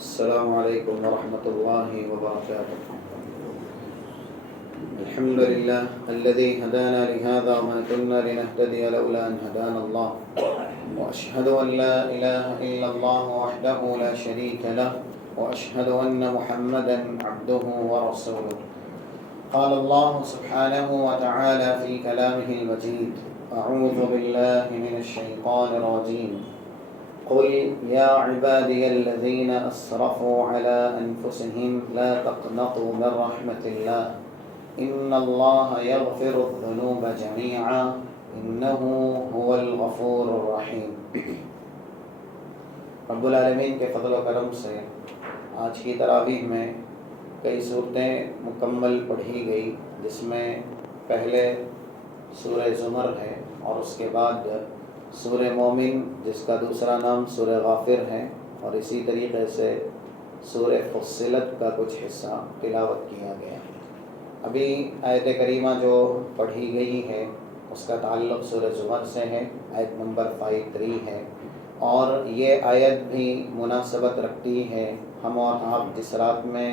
السلام علیکم ورحمۃ اللہ وبرکاتہ۔ الحمد للہ الذي هدانا لهذا وما كنا لنهتدي لولا أن هدانا الله وأشهد أن لا إله إلا الله وحده لا شريك له وأشهد أن محمدا عبده ورسوله۔ قال الله سبحانه وتعالى في كلامه المجيد: أعوذ بالله من الشيطان الرجيم، قل يا عبادي الذين أسرفوا على أنفسهم لا تقنطوا من رحمة الله إن الله يغفر الذنوب جميعا إنه هو الغفور الرحيم۔ رب العالمین کے فضل و کرم سے آج کی تراویح میں کئی صورتیں مکمل پڑھی گئی، جس میں پہلے سورہ زمر ہے اور اس کے بعد سورہ مومن، جس کا دوسرا نام سورہ غافر ہے، اور اسی طریقے سے سورہ فصلت کا کچھ حصہ تلاوت کیا گیا ہے۔ ابھی آیت کریمہ جو پڑھی گئی ہے اس کا تعلق سورہ زمر سے ہے، آیت نمبر 53 ہے، اور یہ آیت بھی مناسبت رکھتی ہے ہم اور آپ جس رات میں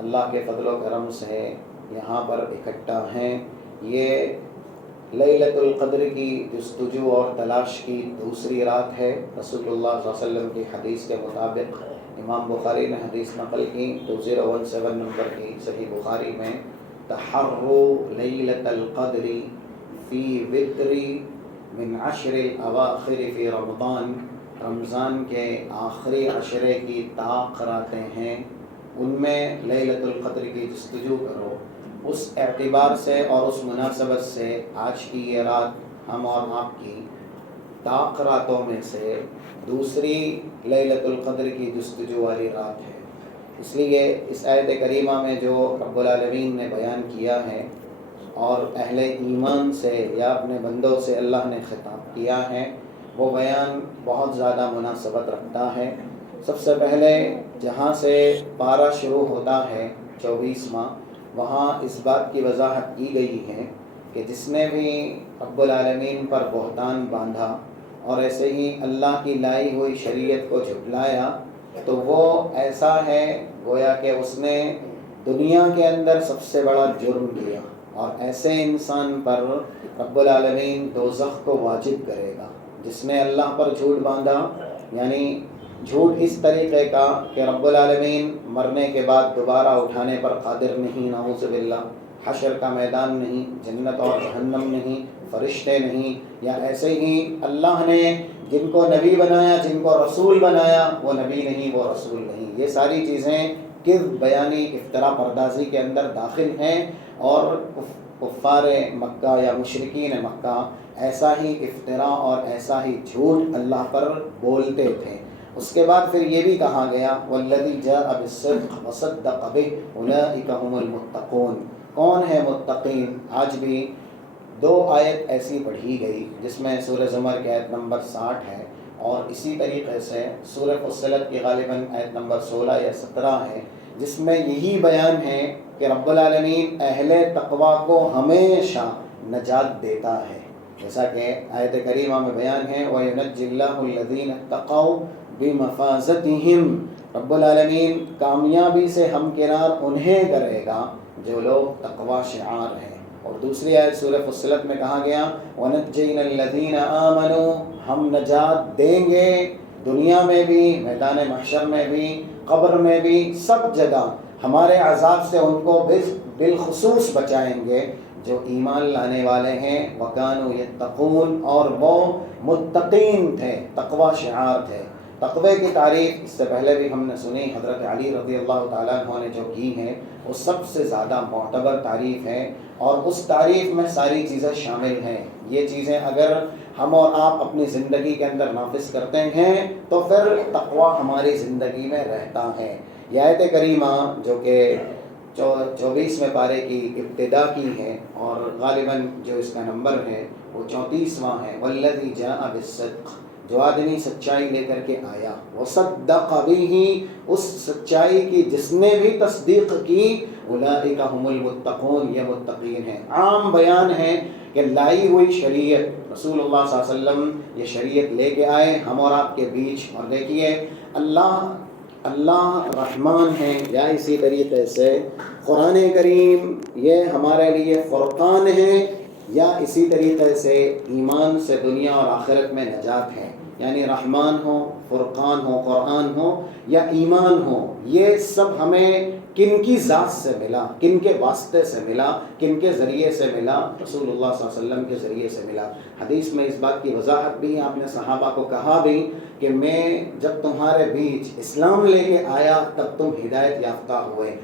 اللہ کے فضل و کرم سے یہاں پر اکٹھا ہیں۔ یہ لیلۃ القدر کی جستجو اور تلاش کی دوسری رات ہے۔ رسول اللہ صلی اللہ علیہ وسلم کی حدیث کے مطابق امام بخاری نے حدیث نقل کی 2017 نمبر کی صحیح بخاری میں: تحروا لیلۃ القدر فی وتر من عشر الاواخر فی رمضان، رمضان کے آخری عشرے کی طاق راتیں ہیں، ان میں لیلۃ القدر کی جستجو کرو۔ اس اعتبار سے اور اس مناسبت سے آج کی یہ رات ہم اور آپ کی طاق راتوں میں سے دوسری لیلۃ القدر کی جستجو والی رات ہے۔ اس لیے اس آیت کریمہ میں جو رب العالمین نے بیان کیا ہے اور اہل ایمان سے یا اپنے بندوں سے اللہ نے خطاب کیا ہے، وہ بیان بہت زیادہ مناسبت رکھتا ہے۔ سب سے پہلے جہاں سے پارہ شروع ہوتا ہے 24واں، وہاں اس بات کی وضاحت کی گئی ہے کہ جس نے بھی رب العالمین پر بہتان باندھا اور ایسے ہی اللہ کی لائی ہوئی شریعت کو جھٹلایا، تو وہ ایسا ہے گویا کہ اس نے دنیا کے اندر سب سے بڑا جرم کیا، اور ایسے انسان پر رب العالمین دوزخ کو واجب کرے گا۔ جس نے اللہ پر جھوٹ باندھا، یعنی جھوٹ اس طریقے کا کہ رب العالمین مرنے کے بعد دوبارہ اٹھانے پر قادر نہیں، نعوذ باللہ، حشر کا میدان نہیں، جنت اور جہنم نہیں، فرشتے نہیں، یا ایسے ہی اللہ نے جن کو نبی بنایا، جن کو رسول بنایا، وہ نبی نہیں، وہ رسول نہیں، یہ ساری چیزیں کذب، بیانی، افترا پردازی کے اندر داخل ہیں، اور کفار مکہ یا مشرکین مکہ ایسا ہی افترا اور ایسا ہی جھوٹ اللہ پر بولتے تھے۔ اس کے بعد پھر یہ بھی کہا گیا والذی جاء بالصدق وصدق بہ اولئک هم المتقون۔ کون ہے متقین؟ آج بھی دو آیت ایسی پڑھی گئی جس میں سورہ زمر کی آیت نمبر 60 ہے، اور اسی طریقے سے سورہ فصلت کی غالباً آیت نمبر 16 یا 17 ہے، جس میں یہی بیان ہے کہ رب العالمین اہل تقوی کو ہمیشہ نجات دیتا ہے، جیسا کہ آیت کریمہ میں بیان ہے وَيُنَجِّ اللَّهُ الَّذِينَ اتَّقَوْا بِمَفَازَتِهِمْ، رب العالمین کامیابی سے ہمکنار انہیں کرے گا جو لوگ تقوی شعار ہیں۔ اور دوسری آیت سورہ فصلت میں کہا گیا وَنَجَّيْنَا الَّذِينَ آمَنُوا، ہم نجات دیں گے دنیا میں بھی، میدان محشر میں بھی، قبر میں بھی، سب جگہ ہمارے عذاب سے ان کو بالخصوص بچائیں گے جو ایمان لانے والے ہیں، وَكَانُوا يَتَّقُونَ، اور وہ متقین تھے، تقوی شعار تھے۔ تقوی کی تعریف اس سے پہلے بھی ہم نے سنی، حضرت علی رضی اللہ تعالیٰ عنہ نے جو کی ہے وہ سب سے زیادہ معتبر تعریف ہے، اور اس تعریف میں ساری چیزیں شامل ہیں۔ یہ چیزیں اگر ہم اور آپ اپنی زندگی کے اندر نافذ کرتے ہیں تو پھر تقوی ہماری زندگی میں رہتا ہے۔ یہ آیت کریمہ جو کہ 24ویں پارے کی ابتدا کی ہے، اور غالباً جو اس کا نمبر ہے وہ 34واں ہے، والذی جاء بالصدق، جو آدمی سچائی لے کر کے آیا، وصدق بہ، اس سچائی کی جس نے بھی تصدیق کی، اولئک هم المتقون، یہ متقین ہیں۔ عام بیان ہے کہ لائی ہوئی شریعت، رسول اللہ صلی اللہ علیہ وسلم یہ شریعت لے کے آئے ہم اور آپ کے بیچ، اور دیکھیے اللہ اللہ رحمان ہیں، یا اسی طریقے سے قرآن کریم یہ ہمارے لیے فرقان ہے، یا اسی طریقے سے ایمان سے دنیا اور آخرت میں نجات ہے. یعنی رحمان ہو، فرقان ہو، قرآن ہو یا ایمان ہو، یہ سب ہمیں کن کی ذات سے ملا، کن کے واسطے سے ملا، کن کے ذریعے سے ملا؟ رسول اللہ صلی اللہ علیہ وسلم کے ذریعے سے ملا. حدیث میں اس بات کی وضاحت بھی، آپ نے صحابہ کو کہا بھی کہ میں جب تمہارے بیچ اسلام لے کے آیا تب تم ہدایت یافتہ ہوئے،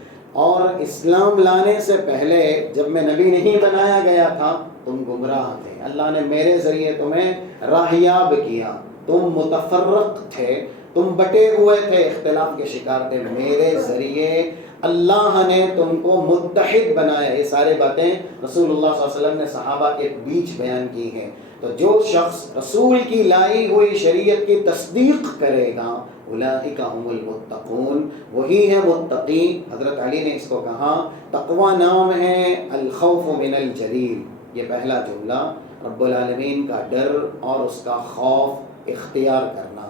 اور اسلام لانے سے پہلے جب میں نبی نہیں بنایا گیا تھا تم گمراہ تھے. اللہ نے میرے ذریعے تمہیں راہیاب کیا. تم متفرق تھے، تم بٹے ہوئے تھے، اختلاف کے شکار تھے. میرے ذریعے اللہ نے تم کو متحد بنایا. یہ سارے باتیں رسول اللہ صلی اللہ علیہ وسلم نے صحابہ کے بیچ بیان کی ہیں. تو جو شخص رسول کی لائی ہوئی شریعت کی تصدیق کرے گا، اولئک هم المتقون، وہی ہے متقی. حضرت علی نے اس کو کہا تقوی نام ہے الخوف من الجلیل. یہ پہلا جملہ رب العالمین کا ڈر اور اس کا خوف اختیار کرنا.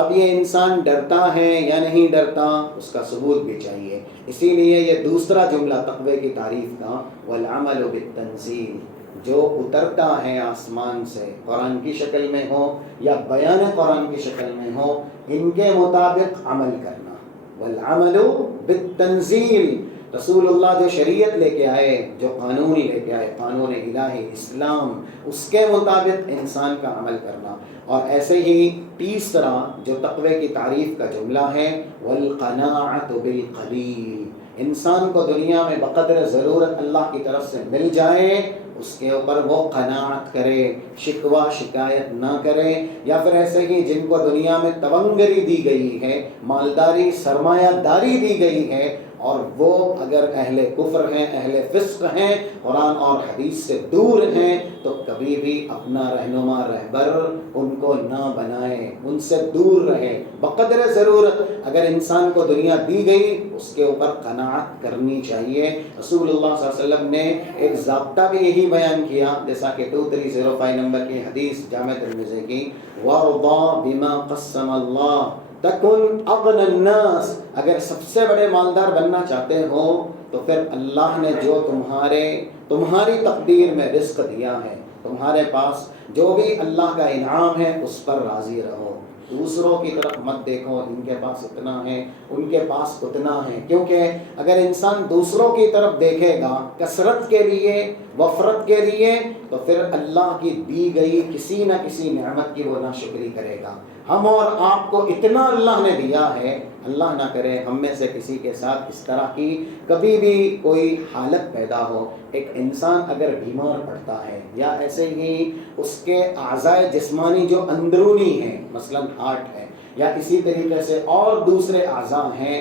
اب یہ انسان ڈرتا ہے یا نہیں ڈرتا، اس کا ثبوت بھی چاہیے. اسی لیے یہ دوسرا جملہ تقوی کی تعریف کا، والعمل بالتنزیل، جو اترتا ہے آسمان سے، قرآن کی شکل میں ہو یا بیان قرآن کی شکل میں ہو، ان کے مطابق عمل کرنا. والعمل بالتنزیل، رسول اللہ جو شریعت لے کے آئے، جو قانون لے کے آئے، قانون الہی اسلام، اس کے مطابق انسان کا عمل کرنا. اور ایسے ہی تیسرا جو تقوی کی تعریف کا جملہ ہے، والقناعۃ بالقلیل، انسان کو دنیا میں بقدر ضرورت اللہ کی طرف سے مل جائے، اس کے اوپر وہ قناعت کرے، شکوہ شکایت نہ کرے. یا پھر ایسے ہی جن کو دنیا میں تونگری دی گئی ہے، مالداری سرمایہ داری دی گئی ہے، اور وہ اگر اہل کفر ہیں، اہل فسق ہیں، قرآن اور حدیث سے دور ہیں، تو کبھی بھی اپنا رہنما رہبر ان کو نہ بنائے، ان سے دور رہے. بقدر ضرورت اگر انسان کو دنیا دی گئی، اس کے اوپر قناعت کرنی چاہیے. رسول اللہ صلی اللہ علیہ وسلم نے ایک ضابطہ بھی یہی بیان کیا، جیسا کہ 2305 نمبر کی حدیث جامع ترمذی کی، وَارْضَى بِمَا قَسَّمَ اللَّهُ تکن اغنى الناس، اگر سب سے بڑے مالدار بننا چاہتے ہو تو پھر اللہ نے جو تمہاری تقدیر میں رزق دیا ہے، تمہارے پاس جو بھی اللہ کا انعام ہے، اس پر راضی رہو. دوسروں کی طرف مت دیکھو، ان کے پاس اتنا ہے، ان کے پاس اتنا ہے. کیونکہ اگر انسان دوسروں کی طرف دیکھے گا کثرت کے لیے، وفرت کے لیے، تو پھر اللہ کی دی گئی کسی نہ کسی نعمت کی وہ ناشکری کرے گا. ہم اور آپ کو اتنا اللہ نے دیا ہے، اللہ نہ کرے ہم میں سے کسی کے ساتھ اس طرح کی کبھی بھی کوئی حالت پیدا ہو. ایک انسان اگر بیمار پڑتا ہے، یا ایسے ہی اس کے اعضاء جسمانی جو اندرونی ہیں، مثلا ہارٹ ہے، یا اسی طریقے سے اور دوسرے اعضاء ہیں،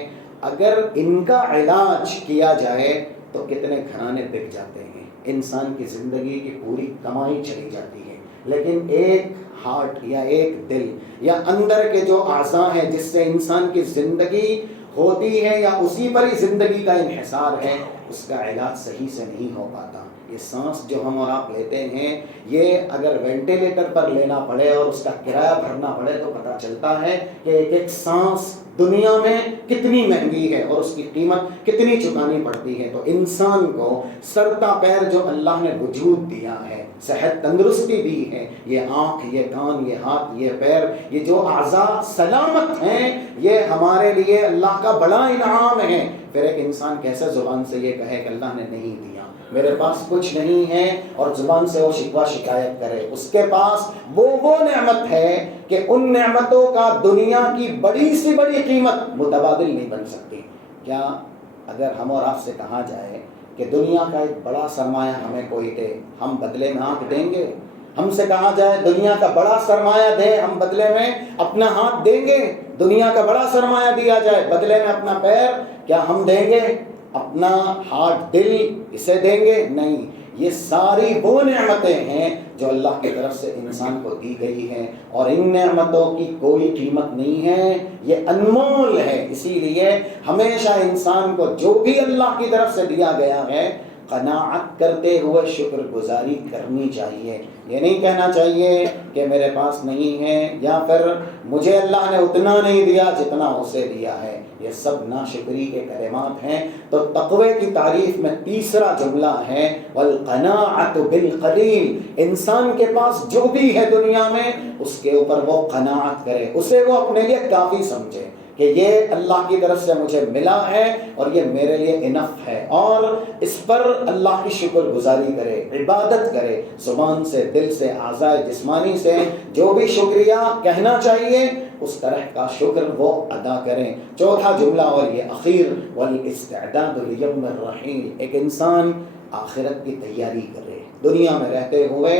اگر ان کا علاج کیا جائے تو کتنے گھرانے بک جاتے ہیں، انسان کی زندگی کی پوری کمائی چلی جاتی ہے. لیکن ایک ہارٹ یا ایک دل یا اندر کے جو اعضاء ہیں جس سے انسان کی زندگی ہوتی ہے یا اسی پر ہی زندگی کا انحصار ہے، اس کا علاج صحیح سے نہیں ہو پاتا. یہ سانس جو ہم اور آپ لیتے ہیں، یہ اگر وینٹیلیٹر پر لینا پڑے اور اس کا کرایہ بھرنا پڑے تو پتہ چلتا ہے کہ ایک ایک سانس دنیا میں کتنی مہنگی ہے اور اس کی قیمت کتنی چکانی پڑتی ہے. تو انسان کو سر تا پیر جو اللہ نے وجود دیا ہے، صحت تندرستی دی ہے، یہ آنکھ، یہ کان، یہ ہاتھ، یہ پیر، یہ جو اعضاء سلامت ہیں، یہ ہمارے لیے اللہ کا بڑا انعام ہے. پھر ایک انسان کیسے زبان سے یہ کہے کہ اللہ نے نہیں دیا، میرے پاس کچھ نہیں ہے، اور زبان سے وہ شکوہ شکایت کرے؟ اس کے پاس وہ نعمت ہے کہ ان نعمتوں کا دنیا کی بڑی سی بڑی قیمت متبادل نہیں بن سکتی. کیا اگر ہم اور آپ سے کہا جائے کہ دنیا کا ایک بڑا سرمایہ ہمیں کوئی دے، ہم بدلے میں آنکھ دیں گے؟ ہم سے کہا جائے دنیا کا بڑا سرمایہ دے، ہم بدلے میں اپنا ہاتھ دیں گے؟ دنیا کا بڑا سرمایہ دیا جائے، بدلے میں اپنا پیر، کیا ہم دیں گے؟ اپنا ہارٹ، دل، اسے دیں گے؟ نہیں. یہ ساری وہ نعمتیں ہیں جو اللہ کی طرف سے انسان کو دی گئی ہیں، اور ان نعمتوں کی کوئی قیمت نہیں ہے، یہ انمول ہے. اسی لیے ہمیشہ انسان کو جو بھی اللہ کی طرف سے دیا گیا ہے قناعت کرتے ہوئے شکر گزاری کرنی چاہیے. یہ نہیں کہنا چاہیے کہ میرے پاس نہیں ہے یا پھر مجھے اللہ نے اتنا نہیں دیا جتنا اسے دیا ہے. یہ سب ناشکری کے کلمات ہیں. تو تقوی کی تعریف میں تیسرا جملہ ہے والقناعۃ بالقلیل. انسان کے پاس جو بھی ہے دنیا میں اس کے اوپر وہ قناعت کرے, اسے وہ اپنے لیے کافی سمجھے کہ یہ اللہ کی طرف سے مجھے ملا ہے اور یہ میرے لیے انف ہے, اور اس پر اللہ کی شکر گزاری کرے, عبادت کرے, زبان سے, دل سے, اعضاء جسمانی سے جو بھی شکریہ کہنا چاہیے اس طرح کا شکر وہ ادا کریں. چوتھا جملہ اور یہ اخیر والاستعداد لیوم الرحیل. ایک انسان آخرت کی تیاری کرے, دنیا میں رہتے ہوئے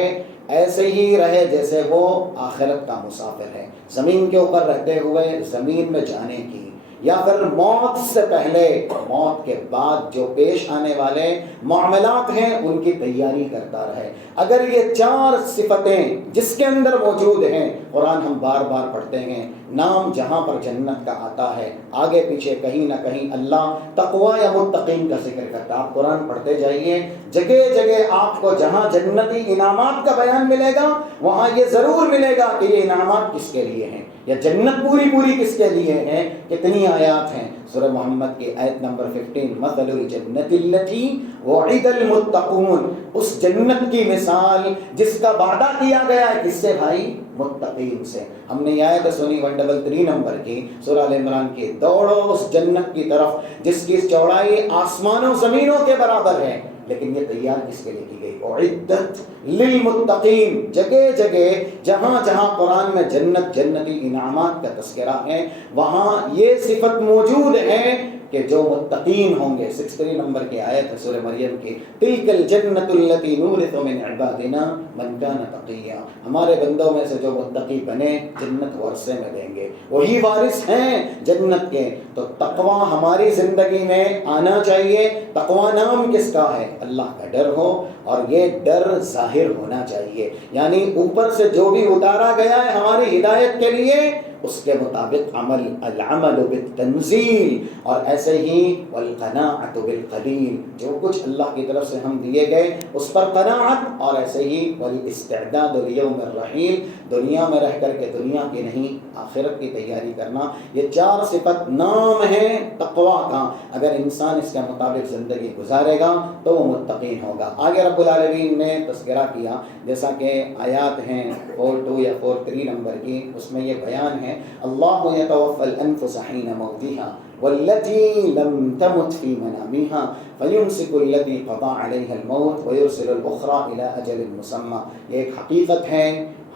ایسے ہی رہے جیسے وہ آخرت کا مسافر ہے, زمین کے اوپر رہتے ہوئے زمین میں جانے کی, یا پھر موت سے پہلے, موت کے بعد جو پیش آنے والے معاملات ہیں ان کی تیاری کرتا رہے. اگر یہ چار صفتیں جس کے اندر موجود ہیں, قرآن ہم بار بار پڑھتے ہیں, نام جہاں پر جنت کا آتا ہے آگے پیچھے کہیں نہ کہیں اللہ تقوی یا متقین کا ذکر کرتا ہے. آپ قرآن پڑھتے جائیے, جگہ جگہ آپ کو جہاں جنتی انعامات کا بیان ملے گا وہاں یہ ضرور ملے گا کہ یہ انعامات کس کے لیے ہیں, یا جنت پوری پوری کس کے لیے ہے. کتنی آیات ہیں سورہ محمد کی آیت نمبر 15, مثل الجنت التی وعد المتقون. اس جنت کی مثال جس کا وعدہ کیا گیا ہے کس سے بھائی؟ متقین سے. ہم نے یہ آیت سنی 133 نمبر کی سورہ ال عمران کی, دوڑو اس جنت کی طرف جس کی چوڑائی آسمانوں زمینوں کے برابر ہے. لیکن یہ تیار کس کے لیے کی گئی؟ اعدت للمتقین. جگہ جگہ جہاں جہاں قرآن میں جنت, جنتی انعامات کا تذکرہ ہے وہاں یہ صفت موجود ہے کہ جو متقین ہوں گے. 63 نمبر کی آیت ہے سورہ مریم کی, تلک الجنت التی نورث من عبادنا من کان تقیا. ہمارے بندوں میں سے جو متقی بنے جنت ورثے میں دیں گے, وہی وارث ہیں جنت کے. تو تقوی ہماری زندگی میں آنا چاہیے. تقوی نام کس کا ہے؟ اللہ کا ڈر ہو, اور یہ ڈر ظاہر ہونا چاہیے, یعنی اوپر سے جو بھی اتارا گیا ہے ہماری ہدایت کے لیے اس کے مطابق عمل, العمل بالتنزیل. اور ایسے ہی والقناعۃ بالقلیل, جو کچھ اللہ کی طرف سے ہم دیے گئے اس پر قناعت, اور ایسے ہی والاستعداد لیوم الرحیل, دنیا میں رہ کر کے دنیا کی نہیں آخرت کی تیاری کرنا. یہ چار صفت نام ہیں تقوی کا. اگر انسان اس کے مطابق زندگی گزارے گا تو وہ متقین ہوگا. آگے رب العالمین نے تذکرہ کیا, جیسا کہ آیات ہیں 42 یا 43 نمبر کی, اس میں یہ بیان ہے اللہ یتوفی الانفس حین موتها والتي لم تمت في منامها فيمسك التي قضى عليها الموت ويرسل الأخرى إلى أجل مسمى. یہ ایک حقیقت ہے,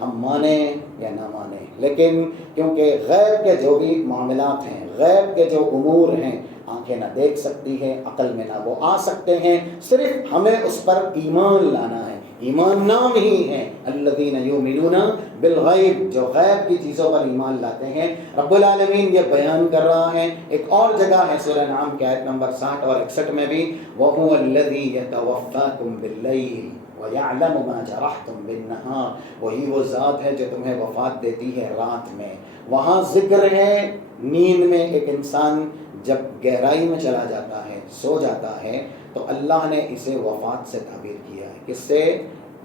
ہم مانیں یا نہ مانیں, لیکن کیونکہ غیب کے جو بھی معاملات ہیں, غیب کے جو امور ہیں, آنکھیں نہ دیکھ سکتی ہیں, عقل میں نہ وہ آ سکتے ہیں, صرف ہمیں اس پر ایمان لانا ہے. ایمان نام ہی ہے الذین یؤمنون بالغیب, جو غیب کی چیزوں پر ایمان لاتے ہیں. رب العالمین یہ بیان کر رہا ہے. ایک اور جگہ ہے سورہ انعام کی آیت نمبر 60 اور 61 میں بھی, وَهُوَ الَّذِي يَتَوَفَّاكُمْ بِاللَّيْلِ وَيَعْلَمُ مَا جَرَحْتُمْ بِالنَّهَارِ. وہی وہ ذات ہے جو تمہیں وفات دیتی ہے رات میں. وہاں ذکر ہے نیند میں ایک انسان جب گہرائی میں چلا جاتا ہے, سو جاتا ہے, تو اللہ نے اسے وفات سے تعبیر کیا ہے. کس سے؟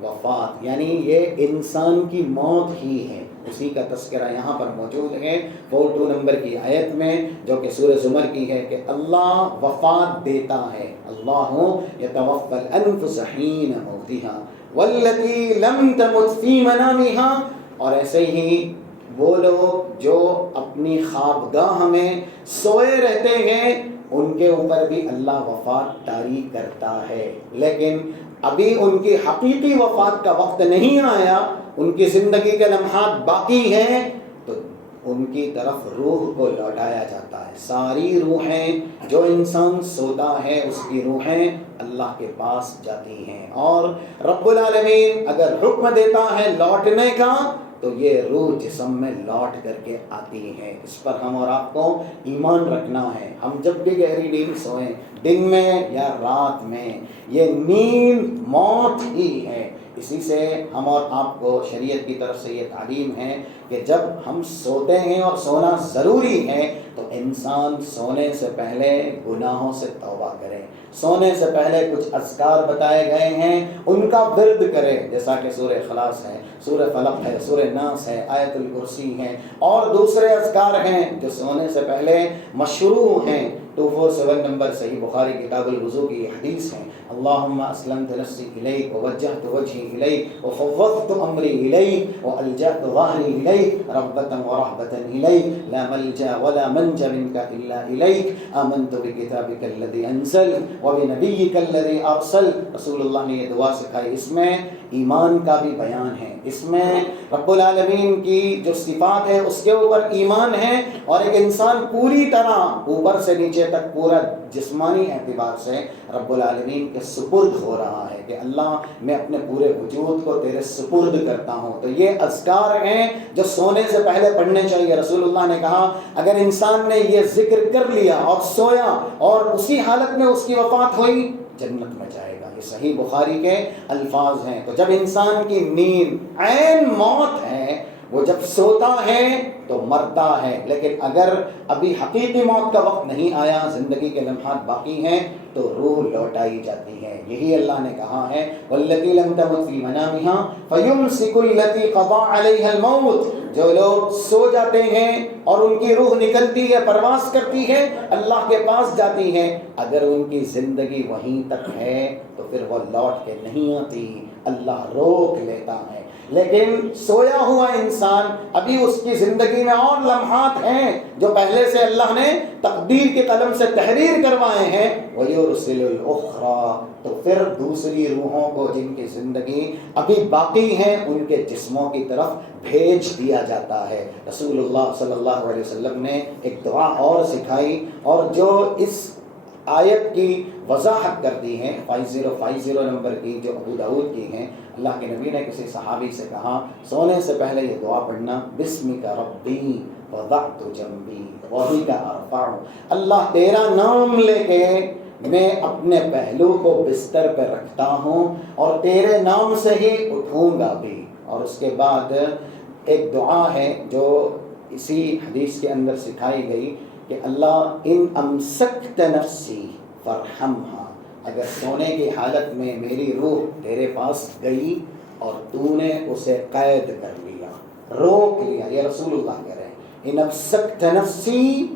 وفات, یعنی یہ انسان کی موت ہی ہے. اسی کا تذکرہ یہاں پر موجود ہے 42 نمبر کی آیت میں, جو کہ سورہ زمر کی ہے, کہ اللہ وفات دیتا ہے. اللہ یتوفی الانفس حین موتها والتی لم تمت فی منامها. اور ایسے ہی وہ لوگ جو اپنی خوابگاہ میں سوئے رہتے ہیں ان کے اوپر بھی اللہ وفات طاری کرتا ہے, لیکن ابھی ان کی حقیقی وفات کا وقت نہیں آیا, ان کی زندگی کے لمحات باقی ہیں, تو ان کی طرف روح کو لوٹایا جاتا ہے. ساری روحیں جو انسان سوتا ہے اس کی روحیں اللہ کے پاس جاتی ہیں, اور رب العالمین اگر حکم دیتا ہے لوٹنے کا تو یہ روح جسم میں لوٹ کر کے آتی ہے. اس پر ہم اور آپ کو ایمان رکھنا ہے. ہم جب بھی گہری نیند سوئیں, دن میں یا رات میں, یہ نیند موت ہی ہے. اسی سے ہم اور آپ کو شریعت کی طرف سے یہ تعلیم ہے کہ جب ہم سوتے ہیں اور سونا ضروری ہے تو انسان سونے سے پہلے گناہوں سے توبہ کرے، سونے سے پہلے کچھ اذکار بتائے گئے ہیں ان کا ورد کرے، جیسا کہ سورہ اخلاص ہے، سورہ فلق ہے، سورہ ناس ہے، آیت الکرسی ہے اور دوسرے اذکار ہیں جو سونے سے پہلے مشروع ہیں۔ 247 نمبر صحیح بخاری کتاب الوضو کی حدیث ہے، اللہم اسلمت نفسی الیک ووجہت وجہی الیک وفوضت امری الیک والجأت ظہری الیک رغبۃ ورہبۃ الیک لا ملجا ولا منجا منک الا الیک آمنت بکتابک الذی انزل وبنبیک الذی ارسل۔ رسول اللہ نے یہ دعا سکھائی، اس میں ایمان کا بھی بیان ہے، اس میں رب العالمین کی جو صفات ہے اس کے اوپر ایمان ہے، اور ایک انسان پوری طرح اوپر سے نیچے تک پورا جسمانی اعتبار سے رب العالمین کے سپرد ہو رہا ہے کہ اللہ میں اپنے پورے وجود کو تیرے سپرد کرتا ہوں۔ تو یہ اذکار ہیں جو سونے سے پہلے پڑھنے چاہیے۔ رسول اللہ نے کہا اگر انسان نے یہ ذکر کر لیا اور سویا اور اسی حالت میں اس کی وفات ہوئی جنت میں جائے گا۔ یہ صحیح بخاری کے الفاظ ہیں۔ تو جب انسان کی نیند عین موت ہے، وہ جب سوتا ہے تو مرتا ہے، لیکن اگر ابھی حقیقی موت کا وقت نہیں آیا، زندگی کے لمحات باقی ہیں، تو روح لوٹائی جاتی ہے۔ یہی اللہ نے کہا ہے واللتی لم تمت فی منامہا فیمسک التی قضی علیہا الموت۔ جو لوگ سو جاتے ہیں اور ان کی روح نکلتی ہے، پرواز کرتی ہے، اللہ کے پاس جاتی ہے، اگر ان کی زندگی وہیں تک ہے تو پھر وہ لوٹ کے نہیں آتی، اللہ روک لیتا ہے۔ لیکن سویا ہوا انسان ابھی اس کی زندگی میں اور لمحات ہیں جو پہلے سے اللہ نے تقدیر کے قلم سے تحریر کروائے ہیں، وَيُرْسِلُ الْأُخْرَى، تو پھر دوسری روحوں کو جن کی زندگی ابھی باقی ہیں ان کے جسموں کی طرف بھیج دیا جاتا ہے۔ رسول اللہ صلی اللہ علیہ وسلم نے ایک دعا اور سکھائی اور جو اس آیت کی وضاحت کر دی ہے 5050 نمبر کی جو ابو داؤد کی ہیں۔ اللہ کے نبی نے کسی صحابی سے کہا سونے سے پہلے یہ دعا پڑھنا، بسمک ربی وضعت جنبی وبک ارفع، اللہ تیرا نام لے کے میں اپنے پہلو کو بستر پہ رکھتا ہوں اور تیرے نام سے ہی اٹھوں گا بھی۔ اور اس کے بعد ایک دعا ہے جو اسی حدیث کے اندر سکھائی گئی کہ اللہ ان امسکت نفسی فرحمہا، اگر سونے کی حالت میں میری روح تیرے پاس گئی اور تو نے اسے قید کر لیا، روک لیا، یہ رسول اللہ کہہ رہے ہیں ان امسکت نفسی،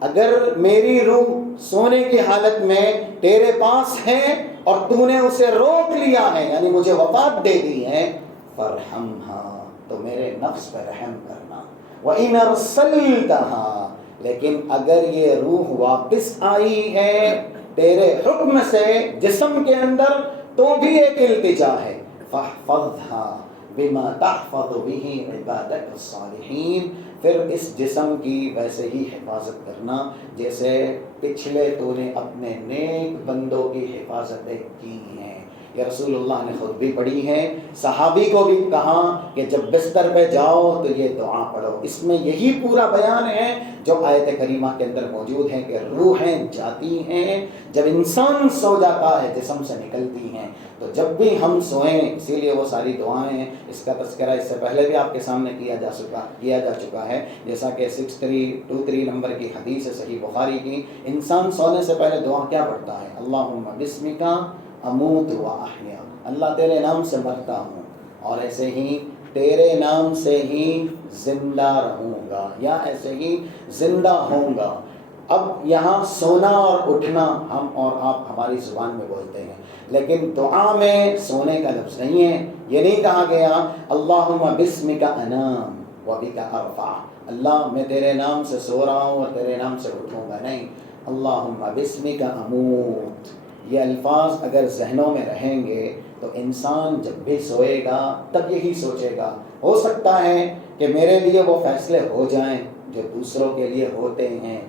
اگر میری روح سونے کی حالت میں تیرے پاس ہے اور تو نے اسے روک لیا ہے، یعنی مجھے وفات دے دی ہے، فرحمہا، تو میرے نفس پہ رحم کرنا، وَإِنْ أَرْسَلْتَهَا، لیکن اگر یہ روح واپس آئی ہے تیرے حکم سے جسم کے اندر تو بھی ایک التجا ہے، فَاحْفَظْهَا بِمَا تَحْفَظُ بِهِ عِبَادَكَ الصَّالِحِينَ، پھر اس جسم کی ویسے ہی حفاظت کرنا جیسے پچھلے تو نے اپنے نیک بندوں کی حفاظتیں کی ہیں۔ یہ رسول اللہ نے خود بھی پڑھی ہے، صحابی کو بھی کہا کہ جب بستر پہ جاؤ تو یہ دعا پڑھو۔ اس میں یہی پورا بیان ہے جو آیت کریمہ کے اندر موجود ہے کہ روحیں جاتی ہیں، جب انسان سو جاتا ہے جسم سے نکلتی ہیں، تو جب بھی ہم سوئیں، اسی لیے وہ ساری دعائیں ہیں، اس کا تذکرہ اس سے پہلے بھی آپ کے سامنے کیا جا چکا ہے، جیسا کہ 6323 نمبر کی حدیث ہے صحیح بخاری کی، انسان سونے سے پہلے دعا کیا پڑھتا ہے؟ اللہم بسمک اموت و احیا، اللہ تیرے نام سے مرتا ہوں اور ایسے ہی تیرے نام سے ہی زندہ رہوں گا، یا ایسے ہی زندہ ہوں گا۔ اب یہاں سونا اور اٹھنا ہم اور آپ ہماری زبان میں بولتے ہیں، لیکن دعا میں سونے کا لفظ نہیں ہے۔ یہ نہیں کہا گیا اللہم بسمک انام وبک ارفع، اللہ میں تیرے نام سے سو رہا ہوں اور تیرے نام سے اٹھوں گا، نہیں، اللہم بسمک اموت۔ یہ الفاظ اگر ذہنوں میں رہیں گے تو انسان جب بھی سوئے گا تب یہی سوچے گا، ہو سکتا ہے کہ میرے لیے وہ فیصلے ہو جائیں جو دوسروں کے لیے ہوتے ہیں،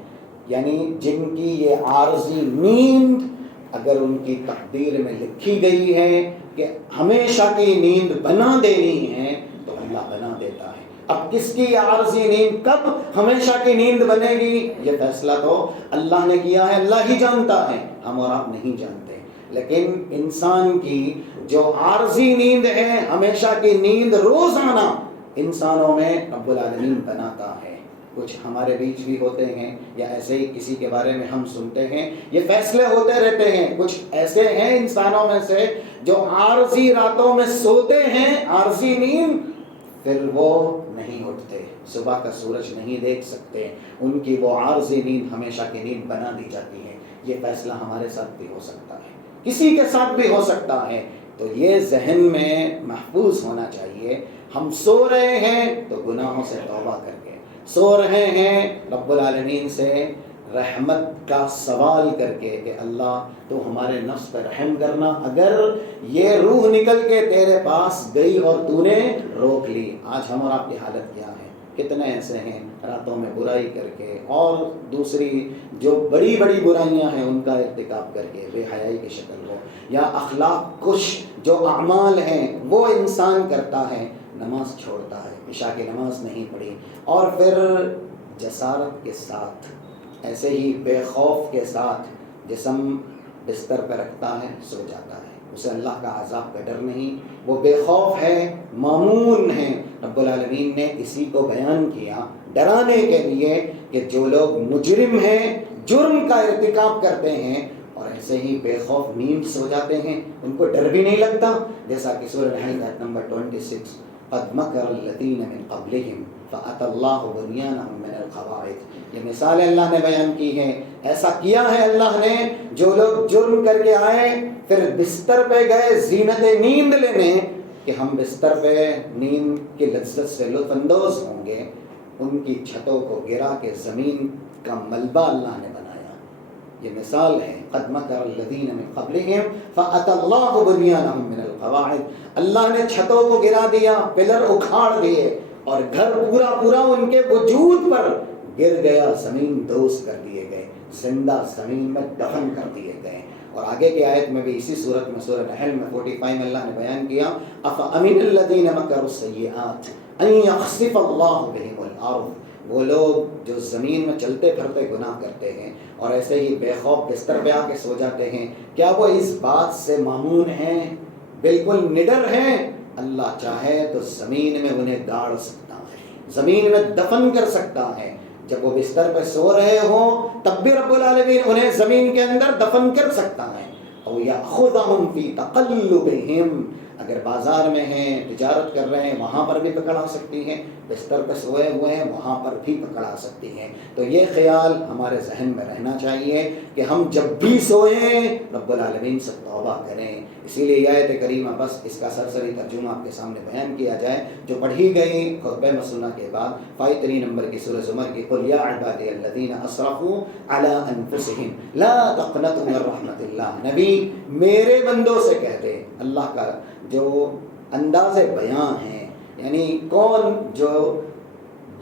یعنی جن کی یہ عارضی نیند اگر ان کی تقدیر میں لکھی گئی ہے کہ ہمیشہ کی نیند بنا دینی ہے تو اللہ بنا دیتا ہے۔ اب کس کی عارضی نیند کب ہمیشہ کی نیند بنے گی، یہ فیصلہ تو اللہ نے کیا ہے، اللہ ہی جانتا ہے، ہم اور آپ نہیں جانتے۔ لیکن انسان کی جو عارضی نیند ہے، ہمیشہ کی نیند روزانہ انسانوں میں رب العالمین بناتا ہے۔ کچھ ہمارے بیچ بھی ہوتے ہیں یا ایسے ہی کسی کے بارے میں ہم سنتے ہیں، یہ فیصلے ہوتے رہتے ہیں۔ کچھ ایسے ہیں انسانوں میں سے جو عارضی راتوں میں سوتے ہیں، عارضی نیند، پھر وہ نہیں اٹھتے، صبح کا سورج نہیں دیکھ سکتے، ان کی وہ عارضی نیند ہمیشہ کی نیند بنا دی جاتی ہے۔ یہ فیصلہ ہمارے ساتھ بھی ہو سکتا ہے، کسی کے ساتھ بھی ہو سکتا ہے۔ تو یہ ذہن میں محفوظ ہونا چاہیے، ہم سو رہے ہیں تو گناہوں سے توبہ کر کے سو رہے ہیں، رب العالمین سے رحمت کا سوال کر کے کہ اللہ تو ہمارے نفس پہ رحم کرنا، اگر یہ روح نکل کے تیرے پاس گئی اور تو نے روک لی۔ آج ہم اور آپ کی حالت کیا ہے؟ کتنے ایسے ہیں راتوں میں برائی کر کے اور دوسری جو بڑی بڑی برائیاں ہیں ان کا ارتکاب کر کے، بے حیائی کی شکل ہو یا اخلاق کش جو اعمال ہیں وہ انسان کرتا ہے، نماز چھوڑتا ہے، عشاء کی نماز نہیں پڑھی، اور پھر جسارت کے ساتھ ایسے ہی بے خوف کے ساتھ جسم بستر پہ رکھتا ہے، سو جاتا ہے۔ اسے اللہ کا عذاب کا ڈر نہیں، وہ بے خوف ہے، مامون ہے۔ رب العالمین نے اسی کو بیان کیا ڈرانے کے لیے کہ جو لوگ مجرم ہیں، جرم کا ارتکاب کرتے ہیں اور ایسے ہی بے خوف نیند سو جاتے ہیں، ان کو ڈر بھی نہیں لگتا، جیسا کہ سورہ نحل آیت نمبر 26، قد مکر الذین من قبلہم فأتی اللہ بنیانہم من القواعد۔ یہ مثال اللہ نے بیان کی ہے، ایسا کیا ہے اللہ نے، جو لوگ جرم کر کے آئے پھر بستر پہ گئے زینت نیند لینے کہ ہم بستر پہ نیند کی لذت سے لطف اندوز ہوں گے، ان کی چھتوں کو گرا کے زمین کا ملبہ اللہ نے بنایا۔ یہ مثال ہے، قد مکر الذین من قبلہم فأتی اللہ بنیانہم من القواعد۔ اللہ نے چھتوں کو گرا دیا، پلر اکھاڑ دیے اور گھر پورا ان کے وجود پر گر گیا، زمین دوز کر دیے گئے، زندہ زمین میں دفن کر دیے گئے۔ اور آگے کی آیت میں بھی اسی صورت میں سورہ نحل میں 45 میں اللہ نے بیان کیا، افامن الذین مکروا السیئات ان یخسف اللہ بہم الارض۔ وہ لوگ جو زمین میں چلتے پھرتے گناہ کرتے ہیں اور ایسے ہی بے خوف بستر پہ آ کے سو جاتے ہیں، کیا وہ اس بات سے مامون ہیں، بالکل نڈر ہیں؟ اللہ چاہے تو زمین میں انہیں گاڑ سکتا ہے، زمین میں دفن کر سکتا ہے۔ جب وہ بستر پہ سو رہے ہوں تب بھی رب العالمین انہیں زمین کے اندر دفن کر سکتا ہے۔ او یاخذہم فی تقلبہم، اگر بازار میں ہیں، تجارت کر رہے ہیں، وہاں پر بھی پکڑا سکتی ہیں، بستر پہ سوئے ہوئے ہیں وہاں پر بھی پکڑا سکتی ہیں۔ تو یہ خیال ہمارے ذہن میں رہنا چاہیے کہ ہم جب بھی سوئیں رب العالمین سے توبہ کریں۔ اسی لیے یہ آیت کریمہ، بس اس کا سرسری ترجمہ آپ کے سامنے بیان کیا جائے، جو پڑھی گئی خطبہ مسنہ کے بعد 5 نمبر کی سورہ زمر کی، قل یا عبادی الذین اسرفوا علی انفسہم لا تقنطوا من رحمت اللہ۔ نبی میرے بندوں سے کہہ دے، اللہ کا جو انداز بیان ہے، یعنی کون جو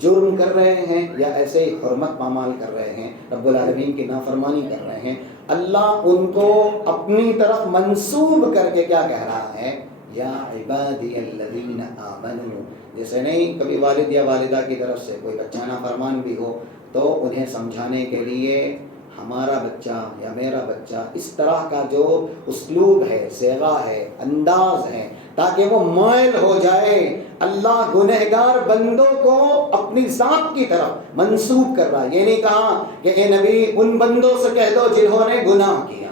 جرم کر رہے ہیں یا ایسے ہی حرمت پامال کر رہے ہیں، رب العالمین کی نافرمانی کر رہے ہیں، اللہ ان کو اپنی طرف منسوب کر کے کیا کہہ رہا ہے، یا عبادی الذین آمنوا۔ جیسے نہیں کبھی والد یا والدہ کی طرف سے کوئی بچہ نافرمان بھی ہو تو انہیں سمجھانے کے لیے ہمارا بچہ یا میرا بچہ، اس طرح کا جو اسلوب ہے، صیغہ ہے، انداز ہے، تاکہ وہ مائل ہو جائے۔ اللہ گنہگار بندوں کو اپنی ذات کی طرف منسوب کر رہا ہے۔ یہ نہیں کہا کہ اے نبی ان بندوں سے کہہ دو جنہوں نے گناہ کیا،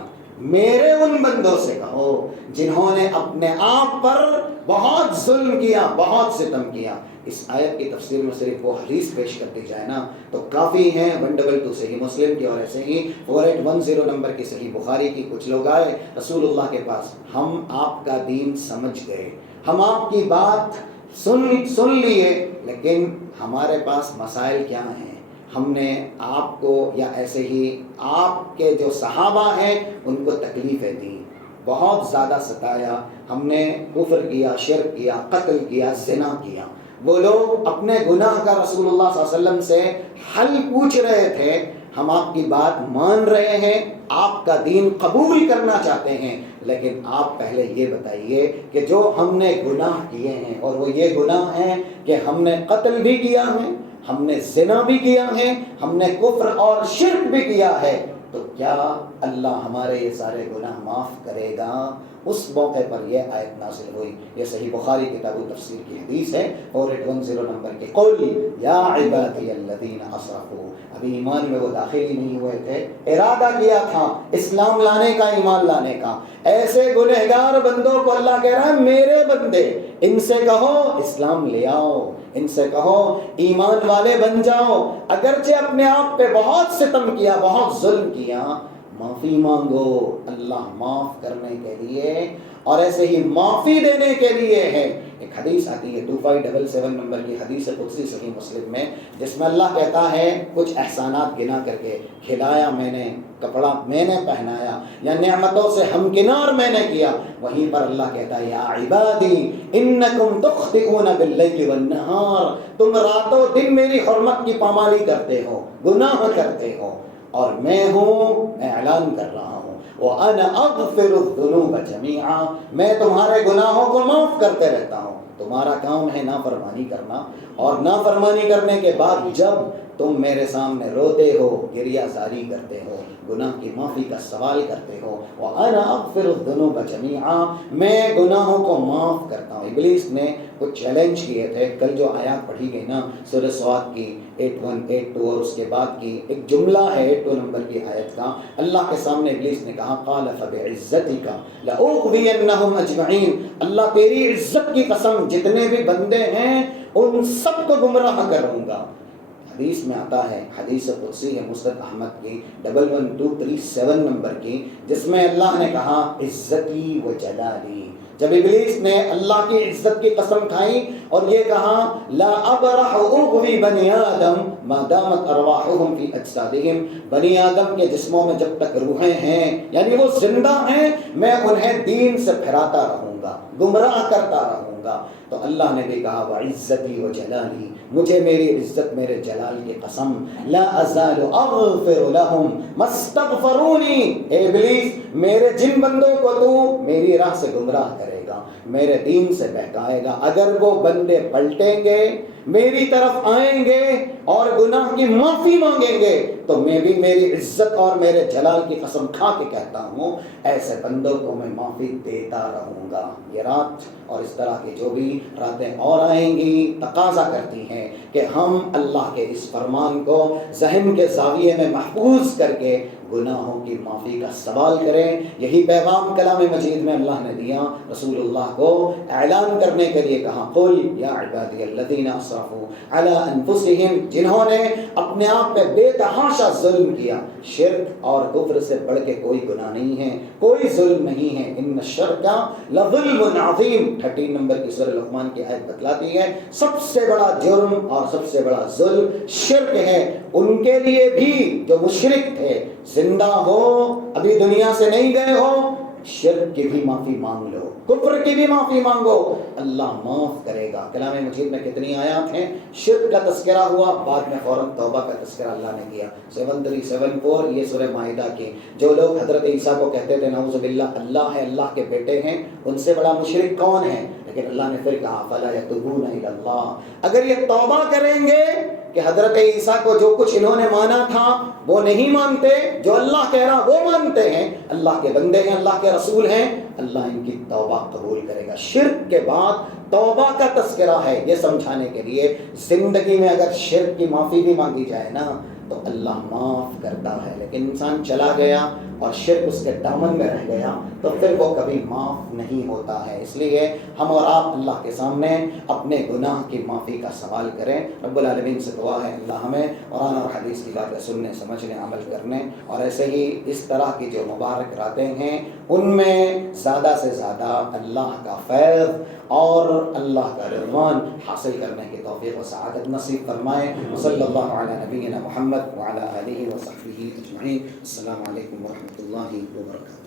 میرے ان بندوں سے کہو جنہوں نے اپنے آپ پر بہت ظلم کیا، بہت ستم کیا۔ اس آیت کی تفسیر میں صرف وہ حدیث پیش کر دی جائے نا تو کافی ہیں۔ 122 صحیح مسلم کی اور ایسے ہی 4810 نمبر کی صحیح بخاری کی۔ کچھ لوگ آئے رسول اللہ کے پاس، ہم آپ کا دین سمجھ گئے، ہم آپ کی بات سن لیے، لیکن ہمارے پاس مسائل کیا ہیں، ہم نے آپ کو یا ایسے ہی آپ کے جو صحابہ ہیں ان کو تکلیفیں دیں، بہت زیادہ ستایا، ہم نے کفر کیا، شرک کیا، قتل کیا، زنا کیا۔ وہ لوگ اپنے گناہ کا رسول اللہ صلی اللہ علیہ وسلم سے حل پوچھ رہے تھے، ہم آپ کی بات مان رہے ہیں، آپ کا دین قبول کرنا چاہتے ہیں، لیکن آپ پہلے یہ بتائیے کہ جو ہم نے گناہ کیے ہیں، اور وہ یہ گناہ ہیں کہ ہم نے قتل بھی کیا ہے، ہم نے زنا بھی کیا ہے، ہم نے کفر اور شرک بھی کیا ہے، تو کیا اللہ ہمارے یہ سارے گناہ معاف کرے گا؟ اس موقع پر یہ آیت نازل ہوئی. یہ صحیح بخاری کتاب التفسیر کی حدیث ہے 4810 نمبر کی. قل یا عبادی الذین اسرفوا. ابھی ایمان میں وہ داخل ہی نہیں ہوئے تھے، ارادہ کیا تھا اسلام لانے کا، ایمان لانے کا. ایسے گنہگار بندوں کو اللہ کہہ رہا ہے میرے بندے، ان سے کہو اسلام لے آؤ، ان سے کہو ایمان والے بن جاؤ. اگرچہ اپنے آپ پہ بہت ستم کیا، بہت ظلم کیا، معافی مانگو. اللہ معاف کرنے کے لیے اور ایسے ہی معافی دینے کے لیے ہے. ایک حدیث آتی ہے 2577 نمبر کی حدیث قدسی صحیح مسلم میں، جس میں اللہ کہتا ہے کچھ احسانات گنا کر کے، کھلایا میں نے، کپڑا میں نے پہنایا، یا نعمتوں سے ہمکنار میں نے کیا. وہیں پر اللہ کہتا ہے یا عبادی انکم تخطئون باللیل والنہار. تم راتوں دن میری حرمت کی پامالی کرتے ہو، گناہ کرتے ہو، اور میں ہوں، میں اعلان کر رہا ہوں وَأَنَا أَغْفِرُ الذُّنُوبَ جَمِيعًا. میں تمہارے گناہوں کو معاف کرتے رہتا ہوں. تمہارا کام ہے نافرمانی کرنا، اور نافرمانی کرنے کے بعد جب تم میرے سامنے روتے ہو، گریہ زاری کرتے ہو، گناہ کی معافی کا سوال کرتے ہو، وَأَنَا أَغْفِرُ الذُّنُوبَ جَمِيعًا، میں گناہوں کو معاف کرتا ہوں. ابلیس نے کچھ چیلنج کیے تھے. کل جو آیات پڑھی گئی نا سورہ صاد کی 8182 اور اس کے بعد کی ایک جملہ ہے 82 نمبر کی آیت کا، اللہ کے سامنے ابلیس نے کہا قال فبعزتک لأغوینہم اجمعین. اللہ تیری عزت کی قسم جتنے بھی بندے ہیں ان سب کو گمراہ کروں گا. حدیث میں آتا ہے، حدیث قدسی ہے مسند احمد کی 11237 نمبر کی، جس میں اللہ نے کہا عزتی و جلالی. جب ابلیس نے اللہ کی عزت کی قسم کھائی اور یہ کہا لا ابرح اغوی بنی آدم ما دامت ارواحهم فی اجسادہم، بنی آدم کے جسموں میں جب تک روحیں ہیں، یعنی وہ زندہ ہیں، میں انہیں دین سے پھراتا رہوں گا، گمراہ کرتا رہوں گا. تو اللہ نے بھی کہا وعزتی و جلالی، مجھے میری عزت میرے جلال کی قسم لا ازال اغفر لهم ما استغفرونی. اے ابلیس میرے جن بندوں کو تو میری راہ سے گمراہ کرے گا، میرے دین سے بہکائے گا، اگر وہ بندے پلٹیں گے، میری طرف آئیں گے اور گناہ کی معافی مانگیں گے، تو میں بھی میری عزت اور میرے جلال کی قسم کھا کے کہتا ہوں ایسے بندوں کو میں معافی دیتا رہوں گا. یہ رات اور اس طرح کی جو بھی راتیں اور آئیں گی تقاضا کرتی ہیں کہ ہم اللہ کے اس فرمان کو ذہن کے زاویے میں محفوظ کر کے گناہوں کی معافی کا سوال کریں. یہی پیغام کلام مجید میں اللہ نے دیا، رسول اللہ کو اعلان کرنے کے لیے کہا قل یا عبادی الذین اسرفوا علی انفسہم، جنہوں نے اپنے آپ پہ بے تحاشا ظلم کیا. شرک اور کفر سے بڑھ کے کوئی گناہ نہیں ہے، کوئی ظلم نہیں ہے. ان الشرک لظلم عظیم، 13 نمبر کی سورہ لقمان کی آیت بتلاتی ہے سب سے بڑا جرم اور سب سے بڑا ظلم شرک ہے. ان کے لیے بھی جو مشرک تھے، زندہ ہو، ابھی دنیا سے نہیں گئے ہو، شرک کی بھی معافی مانگ لو، کفر کی بھی معافی مانگو، اللہ معاف کرے گا. کلام مجید میں کتنی آیات ہیں شرک کا تذکرہ ہوا، بعد میں فوراً توبہ کا تذکرہ اللہ نے کیا. 7374 یہ سورہ مائدہ کی. جو لوگ حضرت عیسیٰ کو کہتے تھے نعوذ باللہ اللہ ہے، اللہ کے بیٹے ہیں، ان سے بڑا مشرک کون ہے؟ لیکن اللہ نے پھر کہا فلا یتوبون الی اللہ، اگر یہ توبہ کریں گے کہ حضرت عیسیٰ کو جو کچھ انہوں نے مانا تھا وہ نہیں مانتے، جو اللہ کہہ رہا وہ مانتے ہیں، اللہ کے بندے ہیں، اللہ کے رسول ہیں، اللہ ان کی توبہ قبول کرے گا. شرک کے بعد توبہ کا تذکرہ ہے، یہ سمجھانے کے لیے زندگی میں اگر شرک کی معافی بھی مانگی جائے نا تو اللہ معاف کرتا ہے. لیکن انسان چلا گیا اور شرک اس کے دامن میں رہ گیا تو پھر وہ کبھی معاف نہیں ہوتا ہے. اس لیے ہم اور آپ اللہ کے سامنے اپنے گناہ کی معافی کا سوال کریں. رب العالمین سے دعا ہے اللہ ہمیں قرآن اور حدیث کی باتیں سننے، سمجھنے، عمل کرنے، اور ایسے ہی اس طرح کی جو مبارک راتیں ہیں ان میں زیادہ سے زیادہ اللہ کا فیض اور اللہ کا رضوان حاصل کرنے کی توفیق و سعادت نصیب فرمائے. صلی اللہ علی نبینا محمد وعلی آلہ وصحبہ اجمعین. السلام علیکم ورحمۃ اللہ وبرکاتہ.